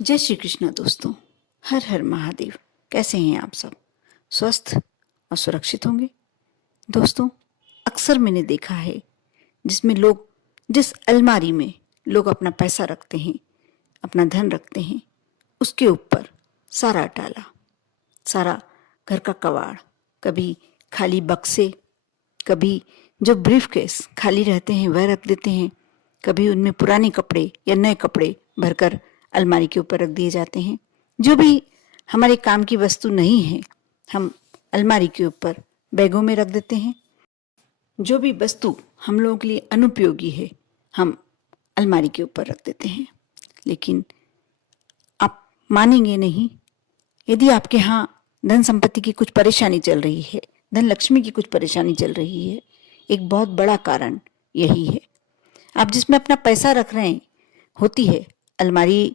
जय श्री कृष्ण दोस्तों। हर हर महादेव। कैसे हैं आप सब? स्वस्थ और सुरक्षित होंगे। दोस्तों, अक्सर मैंने देखा है जिसमें लोग जिस अलमारी में लोग अपना पैसा रखते हैं, अपना धन रखते हैं, उसके ऊपर सारा डाला, सारा घर का कबाड़, कभी खाली बक्से, कभी जो ब्रीफ केस खाली रहते हैं वह रख देते हैं, कभी उनमें पुराने कपड़े या नए कपड़े भरकर अलमारी के ऊपर रख दिए जाते हैं। जो भी हमारे काम की वस्तु नहीं है हम अलमारी के ऊपर बैगों में रख देते हैं। जो भी वस्तु हम लोगों के लिए अनुपयोगी है हम अलमारी के ऊपर रख देते हैं। लेकिन आप मानेंगे नहीं, यदि आपके यहाँ धन संपत्ति की कुछ परेशानी चल रही है, धन लक्ष्मी की कुछ परेशानी चल रही है, एक बहुत बड़ा कारण यही है। आप जिसमें अपना पैसा रख रहे हैं, होती है अलमारी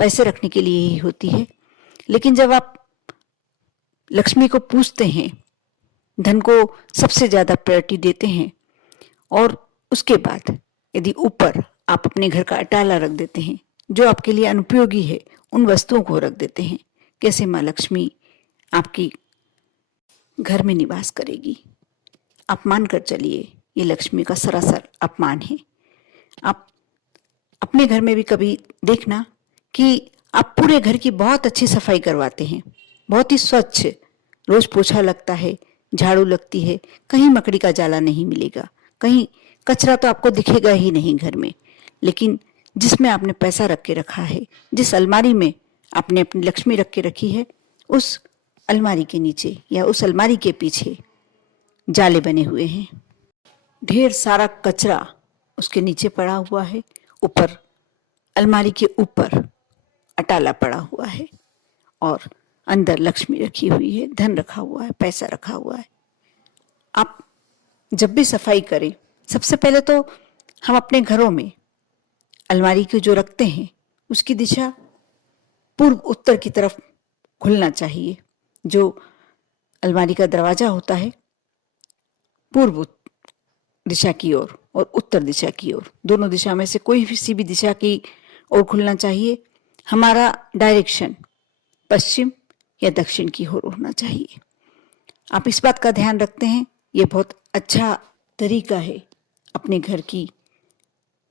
पैसे रखने के लिए ही होती है, लेकिन जब आप लक्ष्मी को पूजते हैं, धन को सबसे ज्यादा प्रायोरिटी देते हैं, और उसके बाद यदि ऊपर आप अपने घर का अटाला रख देते हैं, जो आपके लिए अनुपयोगी है उन वस्तुओं को रख देते हैं, कैसे माँ लक्ष्मी आपकी घर में निवास करेगी? आप मान कर चलिए, ये लक्ष्मी का सरासर अपमान है। आप अपने घर में भी कभी देखना कि आप पूरे घर की बहुत अच्छी सफाई करवाते हैं, बहुत ही स्वच्छ, रोज पोछा लगता है, झाड़ू लगती है, कहीं मकड़ी का जाला नहीं मिलेगा, कहीं कचरा तो आपको दिखेगा ही नहीं घर में। लेकिन जिसमें आपने पैसा रख के रखा है, जिस अलमारी में आपने अपनी लक्ष्मी रख के रखी है, उस अलमारी के नीचे या उस अलमारी के पीछे जाले बने हुए हैं, ढेर सारा कचरा उसके नीचे पड़ा हुआ है, ऊपर अलमारी के ऊपर अटाला पड़ा हुआ है, और अंदर लक्ष्मी रखी हुई है, धन रखा हुआ है, पैसा रखा हुआ है। आप जब भी सफाई करें, सबसे पहले तो हम अपने घरों में अलमारी को जो रखते हैं उसकी दिशा पूर्व उत्तर की तरफ खुलना चाहिए। जो अलमारी का दरवाजा होता है पूर्व दिशा की ओर और उत्तर दिशा की ओर, दोनों दिशा में से कोई किसी भी दिशा की ओर खुलना चाहिए। हमारा डायरेक्शन पश्चिम या दक्षिण की ओर होना चाहिए। आप इस बात का ध्यान रखते हैं, ये बहुत अच्छा तरीका है अपने घर की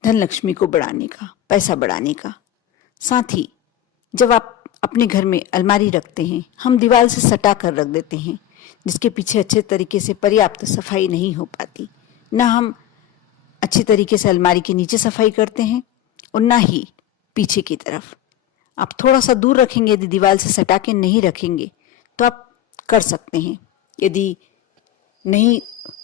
धन लक्ष्मी को बढ़ाने का, पैसा बढ़ाने का। साथ ही जब आप अपने घर में अलमारी रखते हैं, हम दीवार से सटा कर रख देते हैं, जिसके पीछे अच्छे तरीके से पर्याप्त सफाई नहीं हो पाती। ना हम अच्छी तरीके से अलमारी के नीचे सफाई करते हैं और ना ही पीछे की तरफ। आप थोड़ा सा दूर रखेंगे, यदि दीवार से सटा के नहीं रखेंगे तो आप कर सकते हैं। यदि नहीं,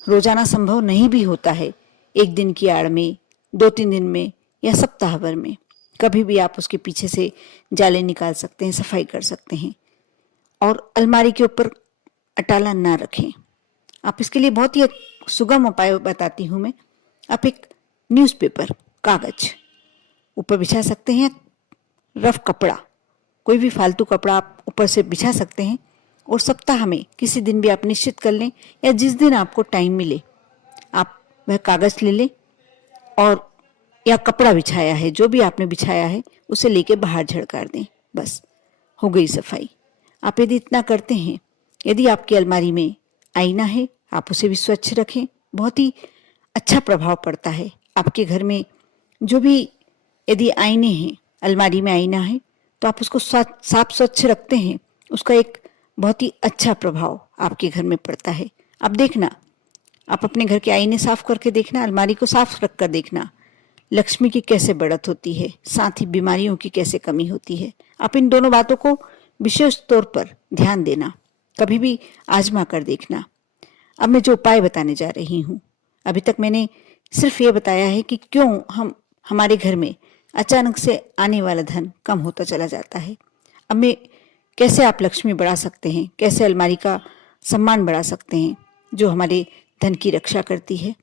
रोजाना संभव नहीं भी होता है, एक दिन की आड़ में, 2-3 दिन में या सप्ताह भर में कभी भी आप उसके पीछे से जाले निकाल सकते हैं, सफाई कर सकते हैं। और अलमारी के ऊपर अटाला ना रखें। आप इसके लिए बहुत ही सुगम उपाय बताती हूँ मैं। आप एक न्यूज़पेपर, कागज ऊपर बिछा सकते हैं, रफ कपड़ा, कोई भी फालतू कपड़ा आप ऊपर से बिछा सकते हैं, और सप्ताह में किसी दिन भी आप निश्चित कर लें, या जिस दिन आपको टाइम मिले आप वह कागज ले लें, और या कपड़ा बिछाया है, जो भी आपने बिछाया है उसे लेके बाहर झड़कार दें, बस हो गई सफाई। आप यदि इतना करते हैं, यदि आपकी अलमारी में आईना है आप उसे भी स्वच्छ रखें, बहुत ही अच्छा प्रभाव पड़ता है आपके घर में। जो भी यदि आईने हैं, अलमारी में आईना है, तो आप उसको साफ स्वच्छ रखते हैं, उसका एक बहुत ही अच्छा प्रभाव आपके घर में पड़ता है। आप देखना, आप अपने घर के आईने साफ करके देखना, अलमारी को साफ रख कर देखना, लक्ष्मी की कैसे बढ़त होती है, साथ ही बीमारियों की कैसे कमी होती है। आप इन दोनों बातों को विशेष तौर पर ध्यान देना, कभी भी आजमा कर देखना। अब मैं जो उपाय बताने जा रही हूँ, अभी तक मैंने सिर्फ ये बताया है कि क्यों हमारे घर में अचानक से आने वाला धन कम होता चला जाता है। अब मैं कैसे आप लक्ष्मी बढ़ा सकते हैं, कैसे अलमारी का सम्मान बढ़ा सकते हैं जो हमारे धन की रक्षा करती है।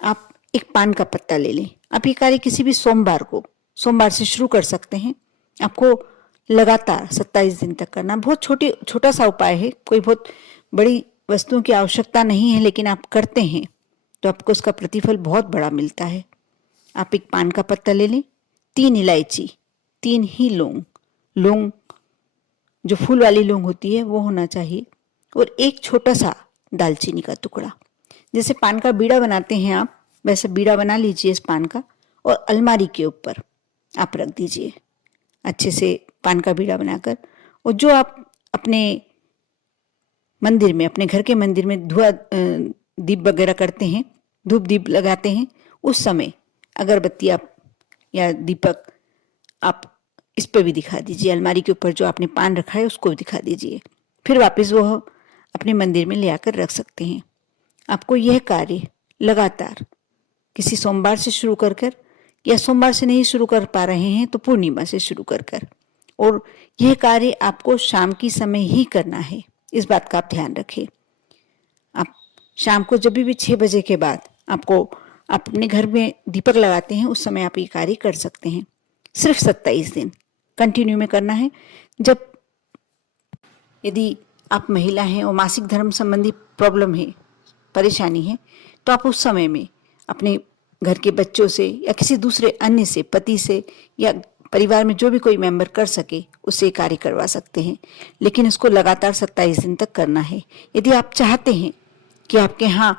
आप एक पान का पत्ता ले लें। आप ये कार्य किसी भी सोमवार से शुरू कर सकते हैं। आपको लगातार 27 दिन तक करना। बहुत छोटा सा उपाय है, कोई बहुत बड़ी वस्तुओं की आवश्यकता नहीं है, लेकिन आप करते हैं तो आपको उसका प्रतिफल बहुत बड़ा मिलता है। आप एक पान का पत्ता ले लें, 3 इलायची, 3 ही लौंग, लौंग, जो फूल वाली लौंग होती है वो होना चाहिए, और एक छोटा सा दालचीनी का टुकड़ा। जैसे पान का बीड़ा बनाते हैं आप, वैसे बीड़ा बना लीजिए इस पान का, और अलमारी के ऊपर आप रख दीजिए अच्छे से पान का बीड़ा बनाकर। और जो आप अपने मंदिर में, अपने घर के मंदिर में धुआं दीप वगैरह करते हैं, धूप दीप लगाते हैं, उस समय अगरबत्ती आप या दीपक आप इस पर भी दिखा दीजिए, अलमारी के ऊपर जो आपने पान रखा है उसको भी दिखा दीजिए। फिर वापस वो अपने मंदिर में ले आकर रख सकते हैं। आपको यह कार्य लगातार किसी सोमवार से शुरू कर या सोमवार से नहीं शुरू कर पा रहे हैं तो पूर्णिमा से शुरू कर, और यह कार्य आपको शाम की समय ही करना है, इस बात का आप ध्यान रखें। आप शाम को जब भी 6 बजे के बाद आपको आप अपने घर में दीपक लगाते हैं, उस समय आप ये कार्य कर सकते हैं। सिर्फ 27 दिन कंटिन्यू में करना है। जब यदि आप महिला हैं और मासिक धर्म संबंधी प्रॉब्लम है, परेशानी है, तो आप उस समय में अपने घर के बच्चों से या किसी दूसरे अन्य से, पति से या परिवार में जो भी कोई मेंबर कर सके उससे कार्य करवा सकते हैं। लेकिन इसको लगातार 27 दिन तक करना है। यदि आप चाहते हैं कि आपके यहाँ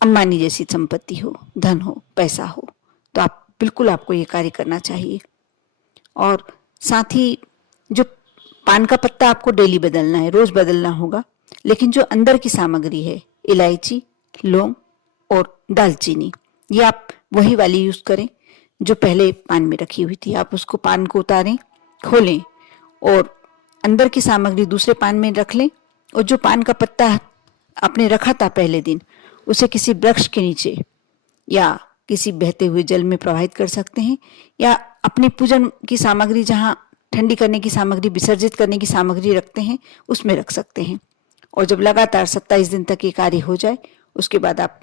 अंबानी जैसी संपत्ति हो, धन हो, पैसा हो, तो आप बिल्कुल आपको ये कार्य करना चाहिए। और साथ ही जो पान का पत्ता आपको डेली बदलना है, रोज बदलना होगा, लेकिन जो अंदर की सामग्री है, इलायची, लौंग और दालचीनी, ये आप वही वाली यूज करें जो पहले पान में रखी हुई थी। आप उसको पान को उतारें, खोलें और अंदर की सामग्री दूसरे पान में रख लें, और जो पान का पत्ता आपने रखा था पहले दिन, उसे किसी वृक्ष के नीचे या किसी बहते हुए जल में प्रवाहित कर सकते हैं, या अपने पूजन की सामग्री, जहाँ ठंडी करने की सामग्री, विसर्जित करने की सामग्री रखते हैं, उसमें रख सकते हैं। और जब लगातार 27 दिन तक ये कार्य हो जाए, उसके बाद आप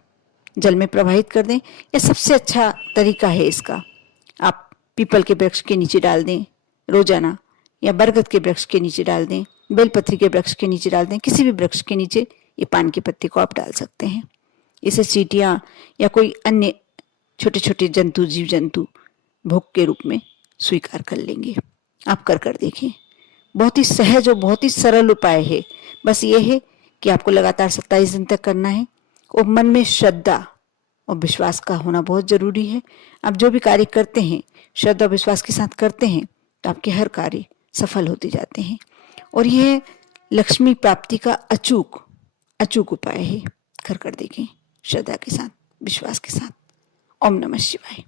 जल में प्रवाहित कर दें। या सबसे अच्छा तरीका है इसका, आप पीपल के वृक्ष के नीचे डाल दें रोजाना, या बरगद के वृक्ष के नीचे डाल दें, बेलपत्री के वृक्ष के नीचे डाल दें, किसी भी वृक्ष के नीचे ये पान के पत्ते को आप डाल सकते हैं। इसे चींटियां या कोई अन्य छोटे छोटे जंतु, जीव जंतु भोग के रूप में स्वीकार कर लेंगे। आप कर देखें। बहुत ही सहज और बहुत ही सरल उपाय है। बस ये है कि आपको लगातार 27 दिन तक करना है, और मन में श्रद्धा और विश्वास का होना बहुत जरूरी है। आप जो भी कार्य करते हैं श्रद्धा और विश्वास के साथ करते हैं तो आपके हर कार्य सफल होते जाते हैं। और यह लक्ष्मी प्राप्ति का अचूक उपाय है। कर देखें श्रद्धा के साथ, विश्वास के साथ। ओम नमः शिवाय।